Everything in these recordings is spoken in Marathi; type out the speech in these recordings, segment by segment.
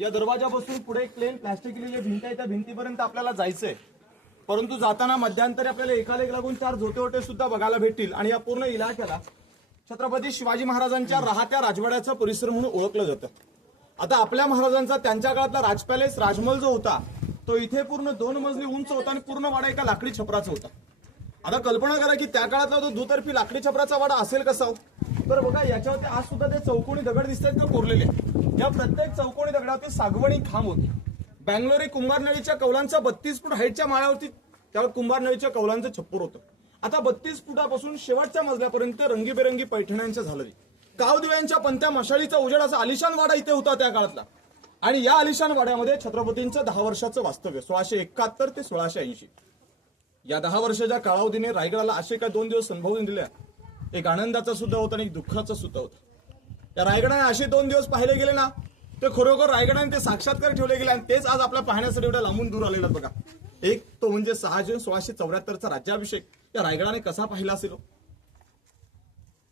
या दरवाजापासून पुढे एक प्लेन प्लास्टिकची जी भिंत आहे त्या भिंतीपर्यंत आपल्याला जायचंय, परंतु जाताना मध्यंतरी आपल्याला एकाला एक लागून 4 झोटे सुद्धा बघायला भेटतील आणि या पूर्ण इलाक्याला छत्रपती शिवाजी महाराजांच्या राहत्या राजवाड्याचा परिसर म्हणून ओळखलं जातं. आता आपल्या महाराजांचा त्यांच्या काळातला राज पॅलेस राजमहल जो होता तो इथे पूर्ण 2 मजली उंच होता आणि पूर्ण वाडा एका लाकडी छपराचा होता. आता कल्पना करा की त्या काळातला तो दुतर्फी लाकडी छपराचा वाडा असेल कसा हो? तर बघा याच्यावरती आज सुद्धा ते चौकोनी दगड दिसतात का कोरलेले. या प्रत्येक चौकोनी दगडावरती सागवणी खांब होती. बँगलोरी कुंभारनळीच्या कौलांचा 32 फूट हाईटच्या माळ्यावरती त्यावर कुंभारनळीच्या कौलांचं छप्पर होतं. आता 32 फुटापासून शेवटच्या मजल्यापर्यंत रंगीबेरंगी पैठण्यांच्या झालरी, कावदिव्यांच्या पंत्या, मशालीचा उजेड असा आलिशान वाडा इथे होता त्या काळातला. आणि या आलिशान वाड्यामध्ये छत्रपतींचं 10 वर्षाचं वास्तव्य 1671 ते 1680. या 10 वर्षाच्या कालावधीने रायगडाला असे काय 2 दिवस अनुभवून दिले, एक आनंदाचा सुद्धा होता आणि एक दुःखाचा सुद्धा होता. या रायगडाने असे 2 दिवस पाहिले गेले ना, ते खरोखर रायगडाने ते साक्षात्कार ठेवले गेले आणि तेच आज आपल्या पाहण्यासाठी एवढ्या लांबून दूर आलेला बघा. एक तो म्हणजे 6 जून 1674चा राज्याभिषेक या रायगडाने कसा पाहिला असेल,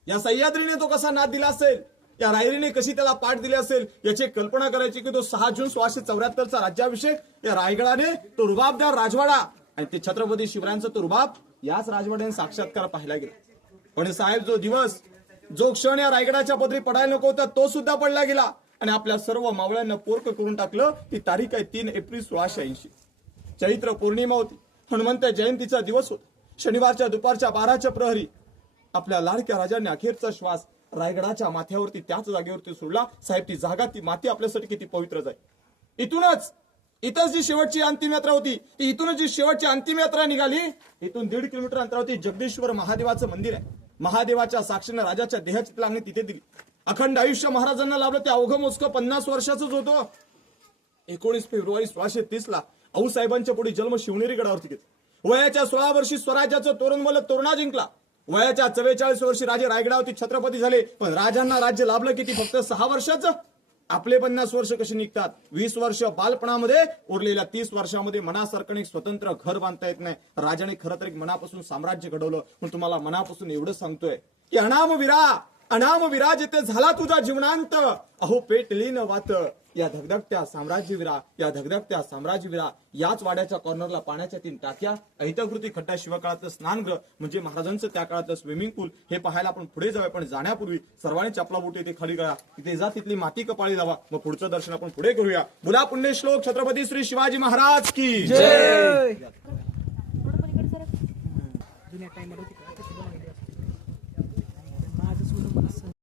या सह्याद्रीने तो कसा नाद दिला असेल, या रायरीने कशी त्याला पाठ दिली असेल, याची कल्पना करायची की तो 6 जून 1674चा राज्याभिषेक या रायगडाने तो रुबाबदार राजवाडा आणि ते छत्रपती शिवरायांचा तो रुबाब याच राजवाड्याने साक्षात्कार पाहिला गेला. पण साहेब जो दिवस जो क्षण या रायगडाच्या पदरी पडायला नको होता तो सुद्धा पडला गेला आणि आपल्या सर्व मावळ्यांना पोरक करून टाकलं. ती तारीख आहे 3 एप्रिल 1680. चैत्र पौर्णिमा होती, हनुमंत जयंतीचा दिवस होता. शनिवारच्या दुपारच्या 12च्या प्रहरी आपल्या लाडक्या राजांनी अखेरचा श्वास रायगडाच्या माथ्यावरती त्याच जागेवरती सोडला. साहेब ती जागा, ती माती आपल्यासाठी किती पवित्र आहे. इथंच जी शेवटची अंतिम यात्रा होती, ती इथूनच जी शेवटची अंतिम यात्रा निघाली, इथून 1.5 किलोमीटर अंतरावरती जगदीश्वर महादेवाचं मंदिर आहे. महादेवाच्या साक्षीने राजाच्या देहाची लागणी तिथे दिली. अखंड आयुष्य महाराजांना लाभलं ते अवघं मोजकं 50 वर्षाचंच होतं. 19 फेब्रुवारी 1630 आऊसाहेबांच्या पुढे जन्म शिवनेरी गडावरती घेतला. वयाच्या 16 वर्षी स्वराज्याचं तोरण मला तोरणा जिंकला. वयाच्या 44 वर्षी राजे रायगडावरती छत्रपती झाले. पण राजांना राज्य लाभलं किती? फक्त 6 वर्षाचं. आपले 50 वर्ष कशी निघतात? 20 वर्ष बालपणामध्ये, उरलेल्या 30 वर्षामध्ये मनासारखं एक स्वतंत्र घर बांधता येत नाही. राजाने खरं तर एक मनापासून साम्राज्य घडवलं. पण तुम्हाला मनापासून एवढं सांगतोय की अनाम विरा जिथे झाला तुझा जीवनांत, अहो पेटली न वात या धगधगत्या साम्राज्यवीरा. याच वाड्याच्या कॉर्नरला पाण्याच्या 3 टाक्या, ऐतकृती खड्डा, शिवकाळातलं स्नानगृह म्हणजे महाराजांचं त्या काळातलं स्विमिंग पूल. हे पाहायला आपण पुढे जाऊया, पण जाण्यापूर्वी सर्वांनी चपला बोटी इथे खाली करा, तिथे जा, तिथली माती कपाळी लावा, मग पुढचं दर्शन आपण पुढे करूया. बोला पुण्यश्लोक छत्रपती श्री शिवाजी महाराज की जय.